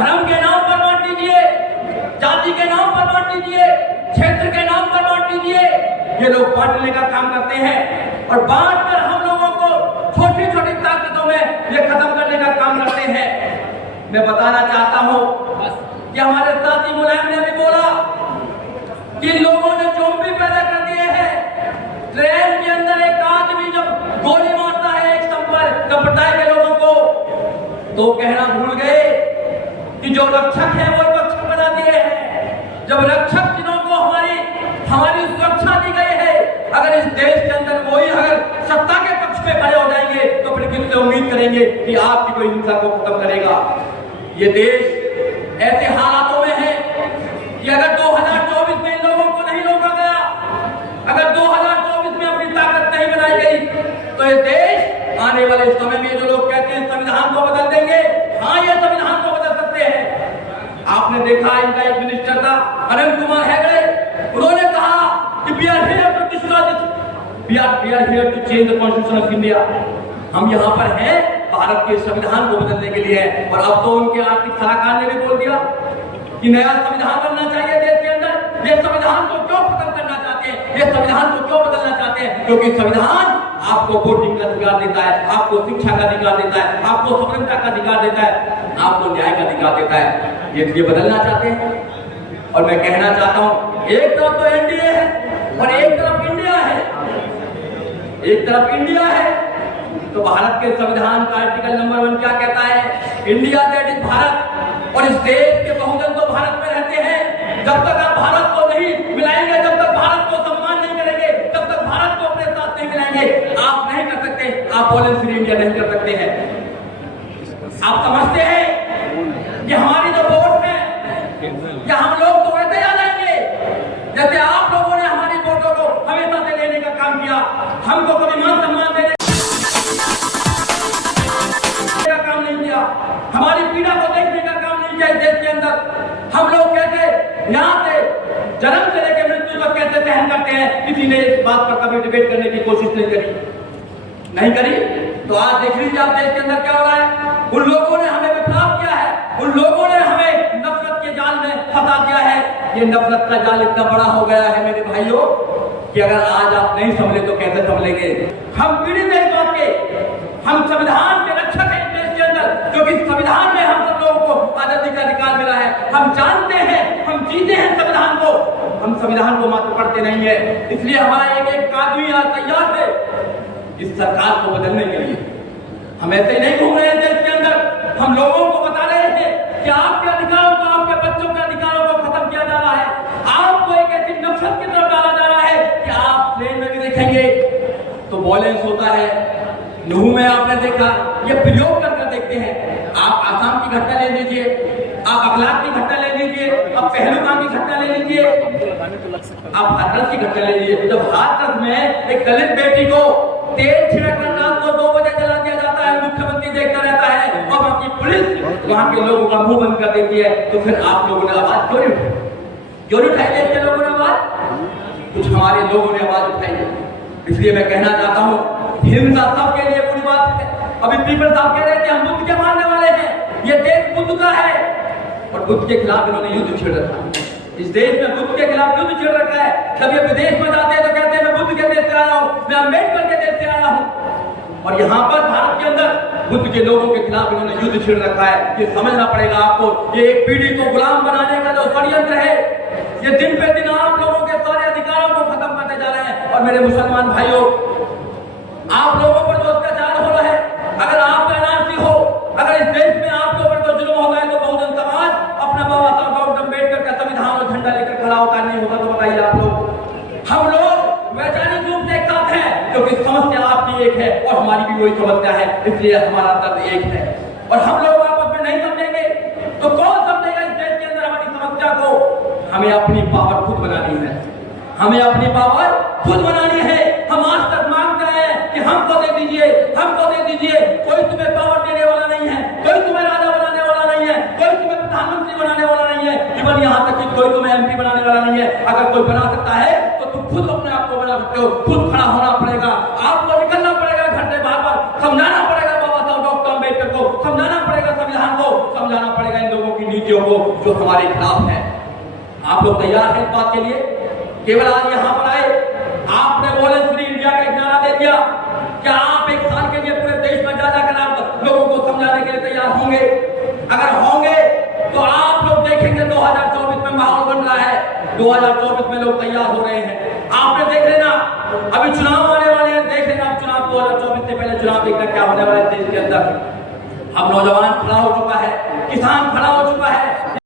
धर्म के नाम पर बांट दीजिए, जाति के नाम पर बांट दीजिए, क्षेत्र के नाम पर बांट दीजिए। ये लोग बांटने का काम करते हैं और बांट कर हम लोगों को छोटी छोटी ताकतों में ये खत्म करने का काम करते हैं। मैं बताना चाहता हूं कि हमारे साथी मुलायम ने भी बोला कि लोगों ने ज़ॉम्बी पैदा कर दिए हैं। ट्रेन के अंदर एक आदमी जब गोली मारता है एक संप्रदाय के लोगों को, तो कहना भूल गए कि जो रक्षक है वो रक्षक बना दिए हैं। जब रक्षक जिन्हों को हमारी सुरक्षा दी गई है, अगर इस देश के अंदर वही अगर सत्ता के पक्ष में खड़े हो जाएंगे तो फिर किससे उम्मीद करेंगे कि आपकी कोई हिंसा को खत्म करेगा। ये देश ऐसे हालातों में है कि अगर 2024 में इन लोगों को नहीं रोका गया, अगर 2024 में अपनी ताकत नहीं बनाई गई, तो ये देश आने वाले समय में जो लोग कहते हैं संविधान को बदल देंगे, हाँ ये संविधान को बदल सकते हैं। आपने देखा इनका एक मिनिस्टर था अनंत कुमार हेगड़े, उन्होंने कहा कि we are here to destroy this, we are here to change the constitution of India। हम यहाँ पर हैं भारत के संविधान को बदलने के लिए। और अब तो उनके आर्थिक सलाहकार ने भी बोल दिया कि नया संविधान बनना चाहिए देश के अंदर। ये संविधान को क्यों खत्म करना चाहते हैं, ये संविधान को क्यों बदलना चाहते हैं? क्योंकि संविधान आपको वोटिंग का अधिकार देता है, आपको शिक्षा का अधिकार देता है, आपको स्वतंत्रता का अधिकार देता है, आपको न्याय का अधिकार देता है। ये बदलना चाहते हैं। और मैं कहना चाहता हूं, एक तरफ तो एनडीए है और एक तरफ इंडिया है, एक तरफ इंडिया है। तो भारत के संविधान का आर्टिकल नंबर 1 क्या कहता है? India that is Bharat. और इस देश के बहुजन तो भारत में रहते हैं। जब तक आप भारत को नहीं मिलाएंगे, जब तक भारत को सम्मान नहीं करेंगे, तब तक भारत को अपने साथ नहीं मिलाएंगे। आप नहीं कर सकते, आप ऑल फ्री इंडिया नहीं कर सकते हैं। आप समझते हैं कि हमारी जो वोट है, क्या हम लोग तो वैसे आ जाएंगे जैसे आप लोगों ने हमारी वोटों को हमेशा से लेने का काम किया। हमको कभी मान सम्मान देने का काम नहीं किया, हमारी पीड़ा को देखने का काम नहीं किया इस देश के अंदर। हम लोग कैसे यहाँ से जन्म से लेकर मृत्यु तक कैसे सहन करते हैं, किसी ने इस बात पर कभी डिबेट करने की कोशिश नहीं करी। तो आज देख लीजिए आप देश के अंदर क्या हो रहा है। उन लोगों ने हमें विप्लव किया है, उन लोगों ने हमें नफरत के जाल में फंसा दिया है। ये नफरत का जाल इतना बड़ा हो गया है मेरे भाइयों कि अगर आज आप नहीं संभले तो कैसे संभलेंगे। हम पीड़ित हैं इस बात के, हम संविधान के रक्षक हैं देश के अंदर, क्योंकि संविधान में हम सब लोगों को आजादी का अधिकार मिला है। हम जानते हैं, हम जीते हैं संविधान को, हम संविधान को मात्र पढ़ते नहीं है। इसलिए हमारा एक आदमी आज तैयार है इस सरकार को बदलने के लिए। हम ऐसे नहीं घूम रहे हैं देश के अंदर, हम लोगों को बता रहे हैं कि आपके अधिकारों को, आपके बच्चों के अधिकारों को खत्म किया जा रहा है। आपको एक ऐसी नफरत की तरफ डाला जा रहा है कि आप प्लेन में भी देखेंगे तो वॉयलेंस होता है। नूह में आपने देखा, ये प्रयोग कर देखते हैं। आप आसाम की घटना ले लीजिए, आप अखलाक की घटना ले लीजिए, आप पहलगाम की घटना ले लीजिए, आप हाथरस की घटना ले लीजिए। जब हाथरस में एक दलित बेटी को तेल छिड़ककर रात को 2 बजे जला दिया जाता है, मुख्यमंत्री देखता रहता है और वहां की पुलिस वहां के लोगों का मुंह बंद कर देती है, तो फिर आप लोगों ने आवाज क्यों नहीं उठाई? देश के लोगों ने आवाज, कुछ हमारे लोगों ने आवाज उठाई। इसलिए मैं कहना चाहता हूँ, हिंसा सबके लिए बुरी बात है। अभी पीपल साहब कह रहे थे हम बुद्ध के मानने वाले हैं, ये देश बुद्ध का है और बुद्ध के खिलाफ इन्होंने युद्ध छेड़ रखा। इस देश में बुद्ध के खिलाफ युद्ध छेड़ रखा है। जब ये विदेश में जाते हैं तो कहते हैं मैं बुद्ध के देश से आया हूँ, मैं अम्बेडकर के देश से आया हूँ। और यहाँ पर भारत के अंदर बुद्ध के लोगों के खिलाफ इन्होंने युद्ध छेड़ रखा है। ये समझना पड़ेगा आपको, ये एक पीढ़ी को गुलाम बनाने का जो षड्यंत्र है, ये दिन पे दिन आप लोगों के सारे अधिकारों को खत्म करते जा रहे हैं। और मेरे मुसलमान भाइयों, आप लोगों पर जो अत्याचार हो रहा है, अगर आप एनआरसी हो, अगर इस देश में आपके ऊपर जो जुल्म हो रहा है, तो बहुजन समाज अपना बाबा साहब डॉक्टर अम्बेडकर का संविधान और झंडा लेकर खड़ा होता नहीं होता। तो बताइए आप लोग, हम लोग वैचारिक रूप से एक साथ हैं, क्योंकि समस्या आपकी एक है और हमारी भी वही समस्या है, इसलिए हमारा दर्द एक है। और हम लोग आपस में नहीं समझेंगे तो कौन समझेगा इस देश के अंदर हमारी समस्या को? हमें अपनी पावर खुद बनानी है, हमें अपनी पावर खुद बनानी है। हम आज तक मांगते हैं कि हमको दे दीजिए, हमको दे दीजिए। कोई तुम्हें पावर देने वाला नहीं है, कोई तुम्हें राजा बनाने वाला नहीं है, कोई तुम्हें प्रधानमंत्री बनाने वाला नहीं है, इवन यहाँ तक कि कोई तुम्हें एमपी बनाने वाला नहीं है। अगर कोई बना सकता है तो तुम खुद अपने आप को बना सकते हो, खुद खड़ा होना पड़ेगा, आपको निकलना पड़ेगा घर से बाहर पर, समझाना पड़ेगा बाबा साहब डॉक्टर अम्बेडकर को, समझाना पड़ेगा संविधान को, समझाना पड़ेगा इन लोगों की नीतियों को जो हमारे खिलाफ है। आप लोग तैयार हैं इस बात के लिए? केवल आज यहाँ पर आए, आपने बोले फ्री इंडिया का एक नारा दे दिया, क्या आप एक साल के लिए पूरे देश में जा जाकर आप लोगों को समझाने के लिए तैयार होंगे? अगर होंगे तो आप लोग देखेंगे 2024 में माहौल बन रहा है, 2024 में लोग तैयार हो रहे हैं। आपने देख लेना, अभी चुनाव आने वाले हैं, देख लेना आप चुनाव 2024 से पहले चुनाव देखना क्या होने वाला है देश के अंदर। अब नौजवान खड़ा हो चुका है, किसान खड़ा हो चुका है,